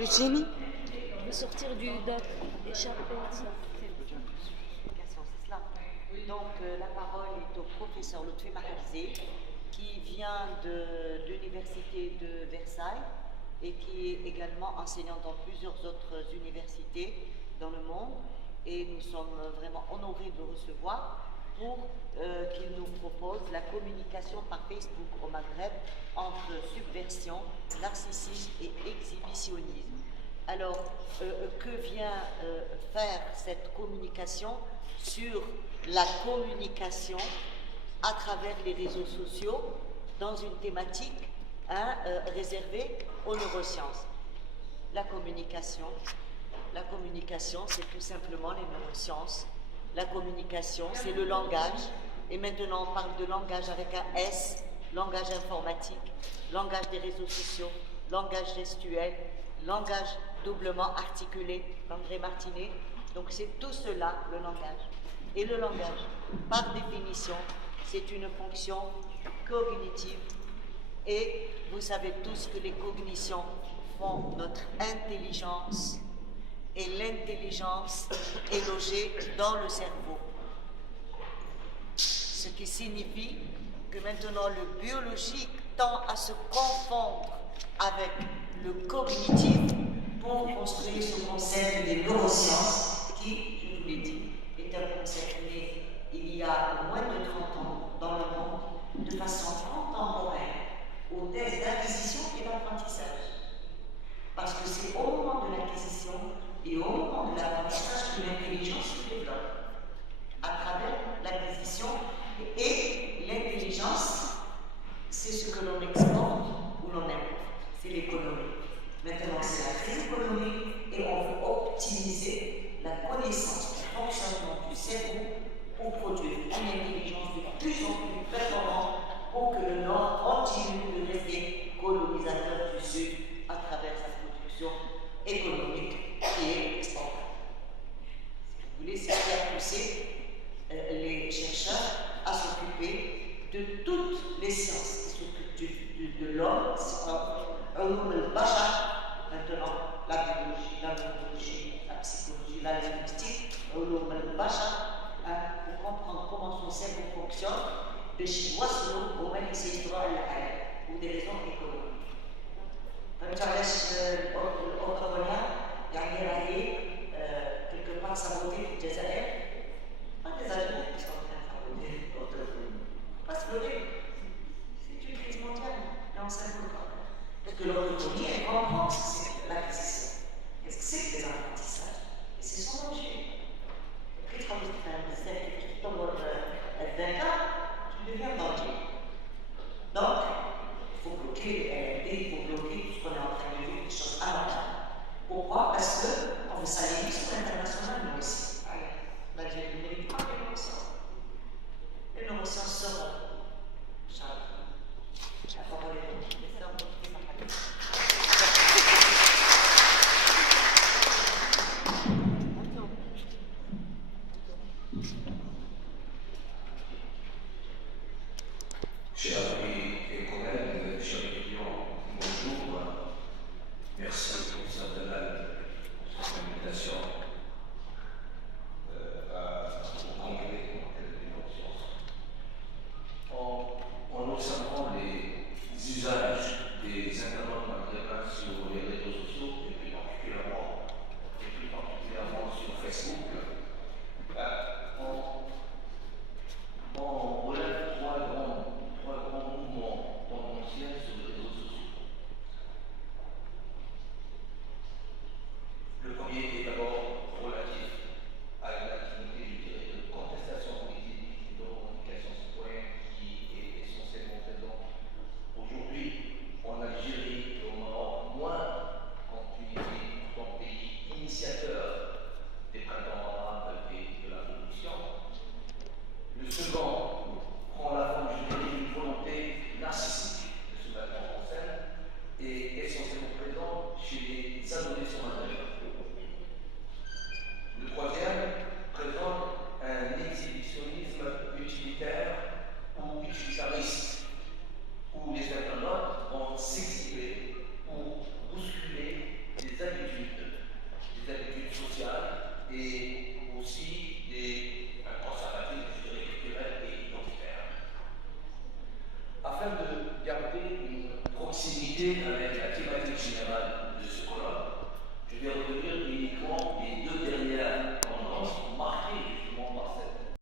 Le génie. Je veux sortir du doc, échapper. Donc la parole est au professeur Lotfi Maharizé qui vient de l'université de Versailles et qui est également enseignant dans plusieurs autres universités dans le monde, et nous sommes vraiment honorés de le recevoir pour qu'il nous propose la communication par Facebook au Maghreb entre subversion, narcissisme et exhibitionnisme. Alors, que vient faire cette communication sur la communication à travers les réseaux sociaux dans une thématique réservée aux neurosciences? La communication, c'est tout simplement les neurosciences. La communication, c'est le langage. Et maintenant, on parle de langage avec un S, langage informatique, langage des réseaux sociaux, langage gestuel, langage doublement articulé, André Martinet. Donc c'est tout cela, le langage. Et le langage, par définition, c'est une fonction cognitive. Et vous savez tous que les cognitions font notre intelligence. Et l'intelligence est logée dans le cerveau. Ce qui signifie que maintenant le biologique tend à se confondre avec le cognitif pour construire ce concept des neurosciences qui, je vous l'ai dit, est un concept né il y a moins de 30 ans dans le monde de façon contemporaine aux tests d'acquisition et d'apprentissage. Parce que c'est au moment de l'acquisition et au moment de l'apprentissage que l'intelligence se développe à travers l'acquisition. Et l'intelligence, c'est ce que l'on exporte ou l'on importe, c'est l'économie. Maintenant, c'est la crise économique et on veut optimiser la connaissance du fonctionnement du cerveau pour produire une intelligence de plus en plus performante pour que le Nord continue de rester colonisateur du Sud à travers sa production économique qui est exportable. Si vous voulez, c'est ce qui a poussé les chercheurs à s'occuper de toutes les sciences qui s'occupent de l'homme, le bachar, maintenant la biologie, la neurologie, la psychologie, la linguistique, le bachar, pour comprendre comment son cerveau fonctionne, de chez Boissonneau au même histoire ou des raisons économiques. فبتعرفش الأوروبية يعني راهي quelque part sabotée في الجزائر. Pas des Algériens qui sont en train de saboter l'autonomie. Pas se leurrer. C'est une crise mondiale et on ne sait pas. Parce que l'autonomie, elle comprend ce que c'est l'acquisition. Qu'est-ce que c'est que les apprentissages? Et c'est son objet. Puis quand tu fais un essai qui tombe الذكاء, tu deviens danger. Donc, il faut bloquer les LLD, il faut bloquer tout ce qu'on est en train de vivre, des choses anormales. Pourquoi? Parce qu'on veut s'aligner sur l'international, nous aussi. L'Algérie ne mérite pas les neurosciences. Les neurosciences seront. La parole est au professeur Lotfi Maharizé. Chers amis et collègues, chers étudiants, bonjour. Merci au professeur Dalal pour cette invitation au congrès des neurosciences. En observant les usages des internautes maghrébins sur les réseaux sociaux, et plus particulièrement sur Facebook, on relève trois grands mouvements tendanciels sur les réseaux sociaux. Le premier est d'abord relatif à une activité, je dirais, de contestation politique et de revendication citoyenne qui est essentiellement présente aujourd'hui en Algérie et au Maroc, moins qu'en Tunisie, pourtant pays initiateur des printemps arabes et de la révolution. Le second prend la forme, je dirais, d'une volonté narcissique de se mettre en scène et essentiellement présent chez les adolescents maghrébins. Le troisième présente un exhibitionnisme utilitaire ou utilitariste, où les internautes vont s'exhiber pour bousculer les habitudes coïncider avec la thématique générale